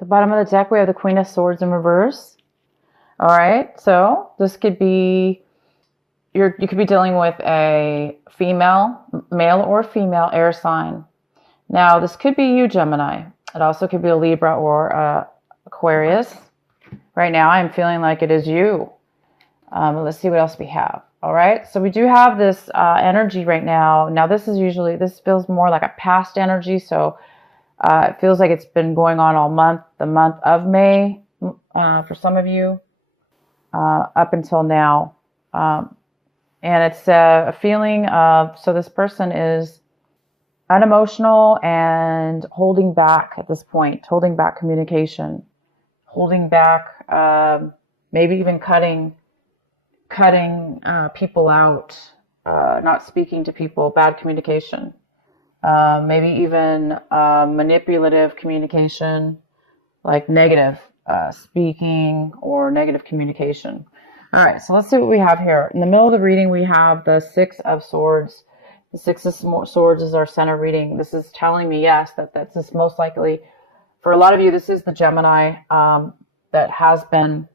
The bottom of the deck, we have the Queen of Swords in reverse. All right, so this could be, you could be dealing with a male or female air sign. Now, this could be you, Gemini. It also could be a Libra or Aquarius. Right now, I'm feeling like it is you. Let's see what else we have. All right, so we do have this energy right now. Now, this feels more like a past energy, so it feels like it's been going on all month, the month of May, for some of you, up until now. And it's a feeling of, so this person is unemotional and holding back at this point, holding back communication, holding back, maybe even cutting people out, not speaking to people, bad communication. Maybe even manipulative communication, like negative speaking or negative communication. All right, so let's see what we have here. In the middle of the reading, we have the Six of Swords. The Six of Swords is our center reading. This is telling me, yes, that's just most likely, for a lot of you, this is the Gemini that has been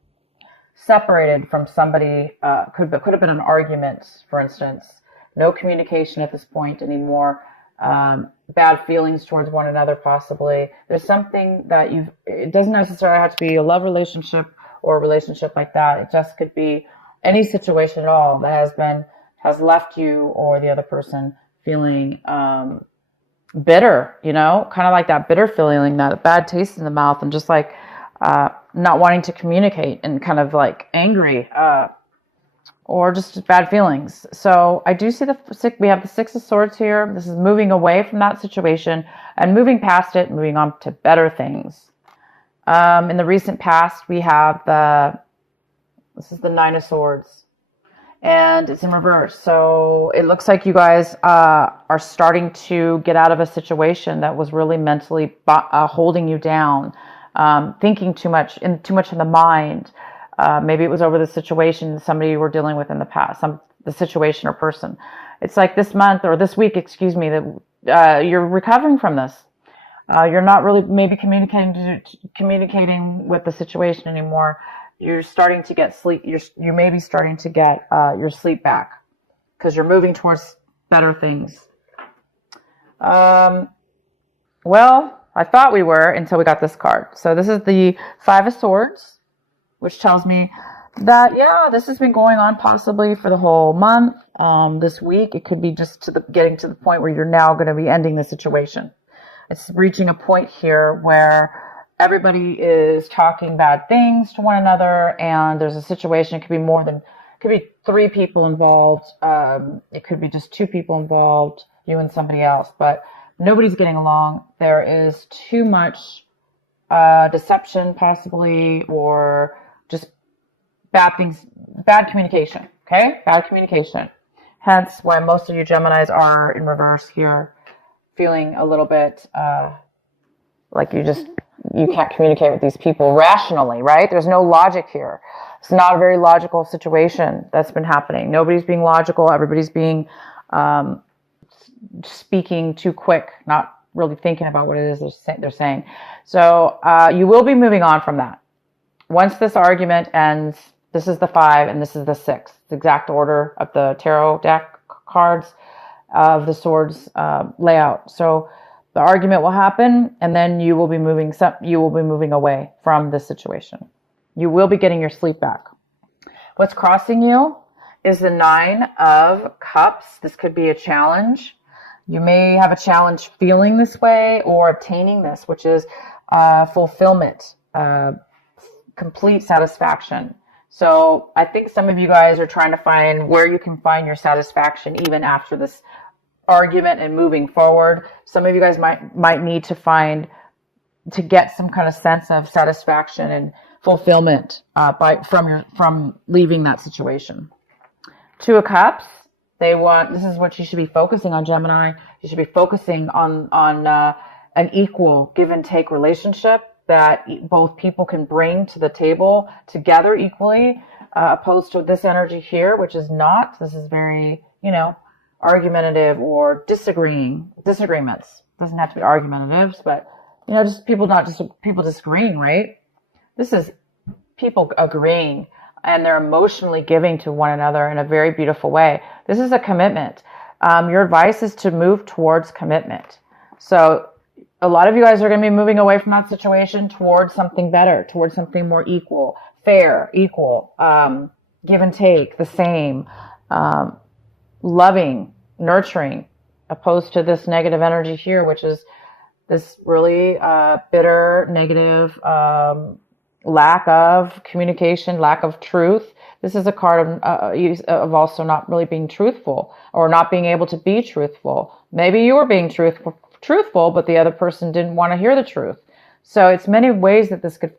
separated from somebody. Could have been an argument, for instance. No communication at this point anymore. Bad feelings towards one another, possibly. There's something that it doesn't necessarily have to be a love relationship or a relationship like that. It just could be any situation at all that has left you or the other person feeling bitter, kind of like that bitter feeling, that bad taste in the mouth, and just like not wanting to communicate and kind of like angry, or just bad feelings. So I do see we have the Six of Swords here. This is moving away from that situation and moving past it, moving on to better things. In the recent past, we have this is the Nine of Swords, and it's in reverse. So it looks like you guys are starting to get out of a situation that was really mentally holding you down, thinking too much in the mind. Maybe it was over the situation somebody you were dealing with in the past, the situation or person. It's like this month or this week, excuse me, that you're recovering from this. You're not really maybe communicating with the situation anymore. You're starting to get sleep. You may be starting to get your sleep back because you're moving towards better things. Well, I thought we were until we got this card. So this is the Five of Swords, which tells me that, yeah, this has been going on possibly for the whole month. This week, it could be just getting to the point where you're now going to be ending the situation. It's reaching a point here where everybody is talking bad things to one another, and there's a situation. It could be three people involved. It could be just two people involved, you and somebody else, but nobody's getting along. There is too much deception, possibly, or just bad things, bad communication. Okay, bad communication. Hence, why most of you Geminis are in reverse here, feeling a little bit like you can't communicate with these people rationally, right? There's no logic here. It's not a very logical situation that's been happening. Nobody's being logical. Everybody's being speaking too quick, not really thinking about what it is they're saying. So you will be moving on from that. Once this argument ends, this is the 5 and this is the 6, the exact order of the tarot deck cards of the swords layout. So the argument will happen, and then you will be moving away from this situation. You will be getting your sleep back. What's crossing you is the 9 of Cups. This could be a challenge. You may have a challenge feeling this way or obtaining this, which is fulfillment, complete satisfaction. So I think some of you guys are trying to find where you can find your satisfaction even after this argument and moving forward. Some of you guys might need to get some kind of sense of satisfaction and fulfillment from leaving that situation. 2 of Cups. This is what you should be focusing on, Gemini. You should be focusing on an equal give and take relationship that both people can bring to the table together equally, opposed to this energy here, which is not. This is very, argumentative or disagreements. Doesn't have to be argumentatives, but just people, not just people disagreeing, right? This is people agreeing, and they're emotionally giving to one another in a very beautiful way. This is a commitment. Your advice is to move towards commitment. So a lot of you guys are going to be moving away from that situation towards something better, towards something more equal, fair, equal, give and take, the same, loving, nurturing, opposed to this negative energy here, which is this really bitter, negative, lack of communication, lack of truth. This is a card of also not really being truthful, or not being able to be truthful. Maybe you were being truthful, but the other person didn't want to hear the truth. So it's many ways that this could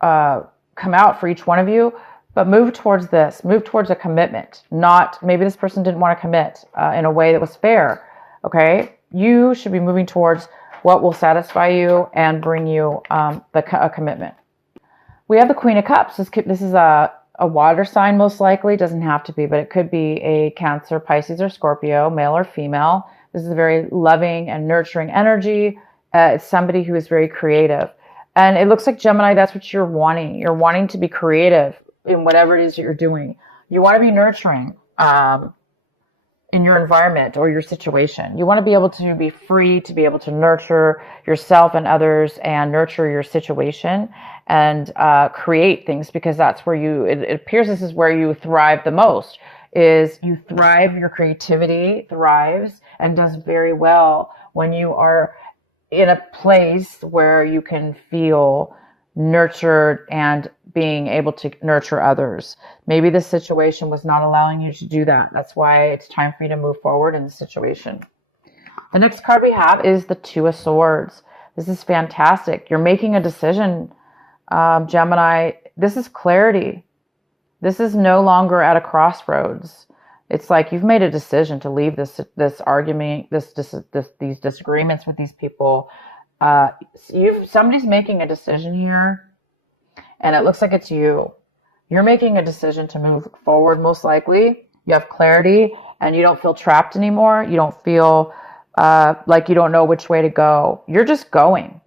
come out for each one of you, but move towards this. Move towards a commitment. Not, maybe this person didn't want to commit in a way that was fair. Okay? You should be moving towards what will satisfy you and bring you a commitment. We have the Queen of Cups. This is a water sign, most likely. It doesn't have to be, but it could be a Cancer, Pisces, or Scorpio, male or female. This is a very loving and nurturing energy. It's somebody who is very creative. And it looks like, Gemini, that's what you're wanting. You're wanting to be creative in whatever it is that you're doing. You want to be nurturing in your environment or your situation. You want to be able to be free, to be able to nurture yourself and others and nurture your situation and create things, because that's where it appears this is where you thrive the most. Is you thrive, your creativity thrives and does very well when you are in a place where you can feel nurtured and being able to nurture others. Maybe this situation was not allowing you to do that. That's why it's time for you to move forward in the situation. The next card we have is the Two of Swords. This is fantastic. You're making a decision, Gemini. This is clarity. This is no longer at a crossroads. It's like you've made a decision to leave this argument, these disagreements with these people. Somebody's making a decision here, and it looks like it's you. You're making a decision to move forward, most likely. You have clarity, and you don't feel trapped anymore. You don't feel like you don't know which way to go. You're just going.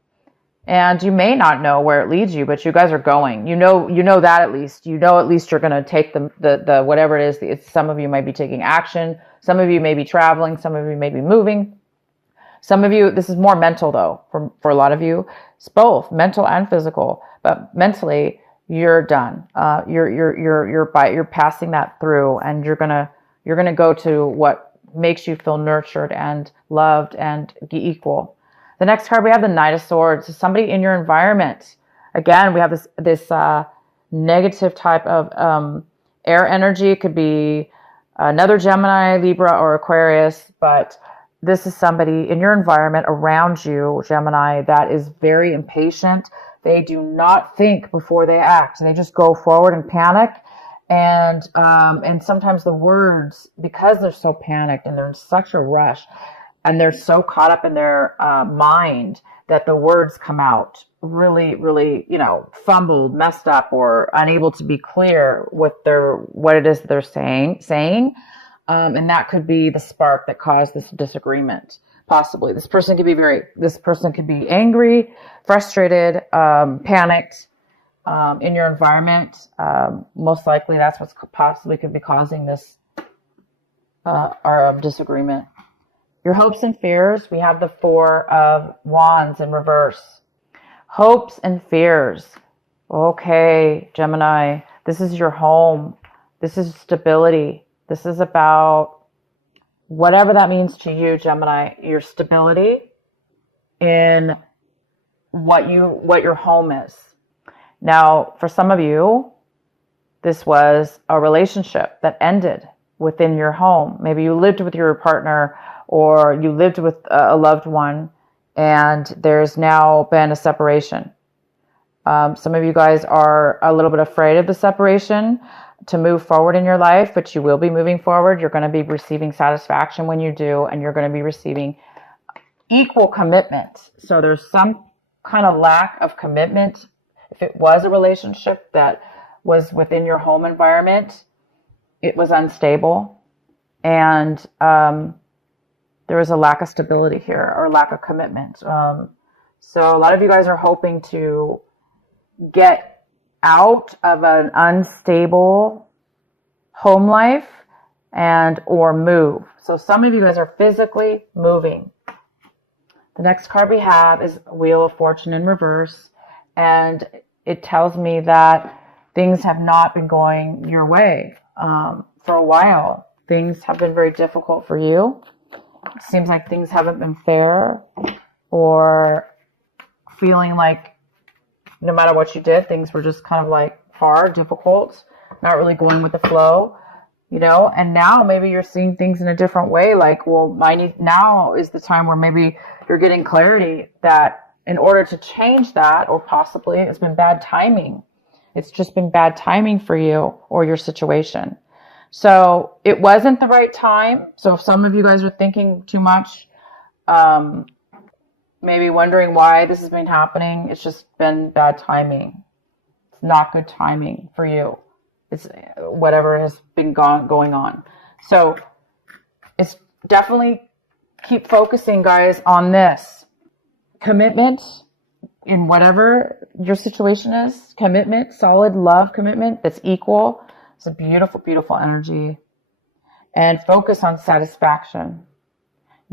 And you may not know where it leads you, but you guys are going. You know that at least. You know at least you're going to take the whatever it is. Some of you might be taking action. Some of you may be traveling. Some of you may be moving. Some of you, this is more mental though, for a lot of you. It's both mental and physical. But mentally, you're done. You're passing that through, and you're gonna go to what makes you feel nurtured and loved and equal. The next card we have the Knight of Swords. So somebody in your environment. Again, we have this negative type of air energy. It could be another Gemini, Libra, or Aquarius, but this is somebody in your environment around you, Gemini, that is very impatient. They do not think before they act. They just go forward and panic. And sometimes the words, because they're so panicked and they're in such a rush, and they're so caught up in their mind that the words come out really, really, fumbled, messed up, or unable to be clear with what it is they're saying. And that could be the spark that caused this disagreement. Possibly, this person could be angry, frustrated, panicked in your environment. Most likely, that's what's possibly could be causing this disagreement. Your hopes and fears, we have the Four of Wands in reverse. Hopes and fears. Okay, Gemini, this is your home. This is stability. This is about whatever that means to you, Gemini, your stability in what your home is. Now, for some of you, this was a relationship that ended within your home. Maybe you lived with your partner, or you lived with a loved one, and there's now been a separation. Some of you guys are a little bit afraid of the separation to move forward in your life, but you will be moving forward. You're going to be receiving satisfaction when you do, and you're going to be receiving equal commitment. So there's some kind of lack of commitment. If it was a relationship that was within your home environment, it was unstable, and There is a lack of stability here, or lack of commitment. So a lot of you guys are hoping to get out of an unstable home life and or move. So some of you guys are physically moving. The next card we have is Wheel of Fortune in reverse, and it tells me that things have not been going your way for a while. Things have been very difficult for you. It seems like things haven't been fair, or feeling like no matter what you did, things were just kind of like hard, difficult, not really going with the flow, you know. And now maybe you're seeing things in a different way. Like, well, now is the time where maybe you're getting clarity that in order to change that, or possibly it's been bad timing. It's just been bad timing for you or your situation. So it wasn't the right time. So if some of you guys are thinking too much, maybe wondering why this has been happening, it's just been bad timing. It's not good timing for you. It's whatever has been going on. So it's definitely keep focusing, guys, on this. Commitment in whatever your situation is. Commitment, solid love commitment that's equal. It's a beautiful, beautiful energy. And focus on satisfaction.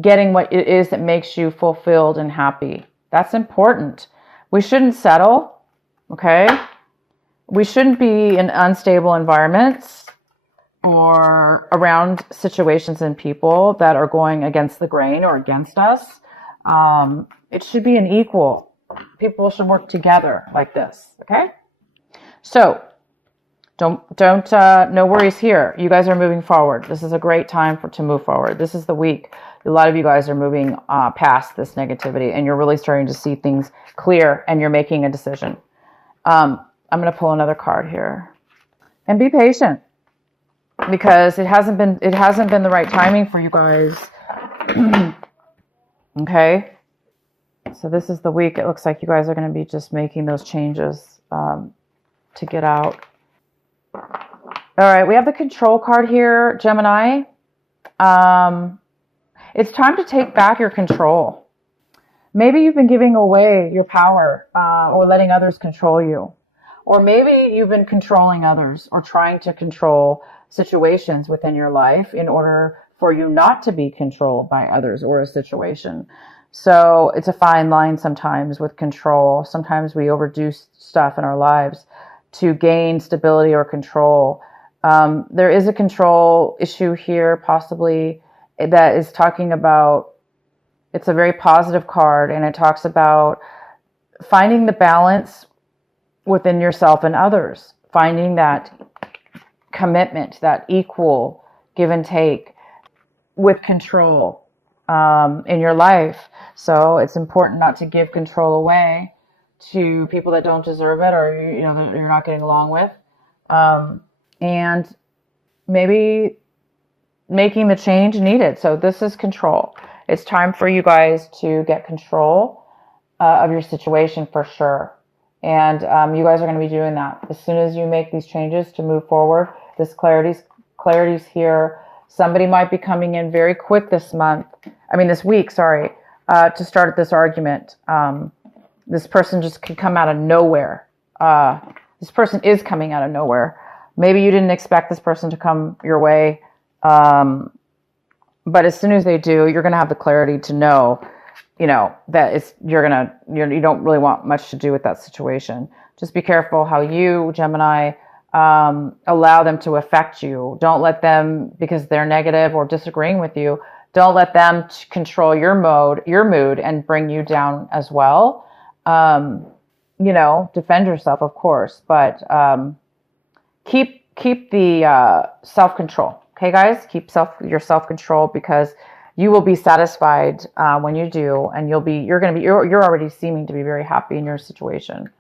Getting what it is that makes you fulfilled and happy. That's important. We shouldn't settle, okay? We shouldn't be in unstable environments or around situations and people that are going against the grain or against us. It should be an equal. People should work together like this, okay? So, no worries here. You guys are moving forward. This is a great time to move forward. This is the week. A lot of you guys are moving past this negativity, and you're really starting to see things clear, and you're making a decision. I'm going to pull another card here, and be patient, because it hasn't been the right timing for you guys. Okay, so this is the week. It looks like you guys are going to be just making those changes to get out. All right, we have the Control card here, Gemini. It's time to take back your control. Maybe you've been giving away your power or letting others control you. Or maybe you've been controlling others or trying to control situations within your life in order for you not to be controlled by others or a situation. So it's a fine line sometimes with control. Sometimes we overdo stuff in our lives to gain stability or control. There is a control issue here, possibly, that is talking about, it's a very positive card, and it talks about finding the balance within yourself and others, finding that commitment, that equal give and take with control in your life. So it's important not to give control away to people that don't deserve it, or that you're not getting along with, and maybe making the change needed. So this is control. It's time for you guys to get control of your situation for sure. And you guys are going to be doing that as soon as you make these changes to move forward. This clarity's here. Somebody might be coming in very quick this week, to start this argument. This person just could come out of nowhere. This person is coming out of nowhere. Maybe you didn't expect this person to come your way. But as soon as they do, you're going to have the clarity to know, that you don't really want much to do with that situation. Just be careful how you, Gemini, allow them to affect you. Don't let them, because they're negative or disagreeing with you, don't let them control your mood and bring you down as well. Defend yourself, of course, but keep the self-control. Okay, guys, keep your self-control, because you will be satisfied when you do, and you're already seeming to be very happy in your situation.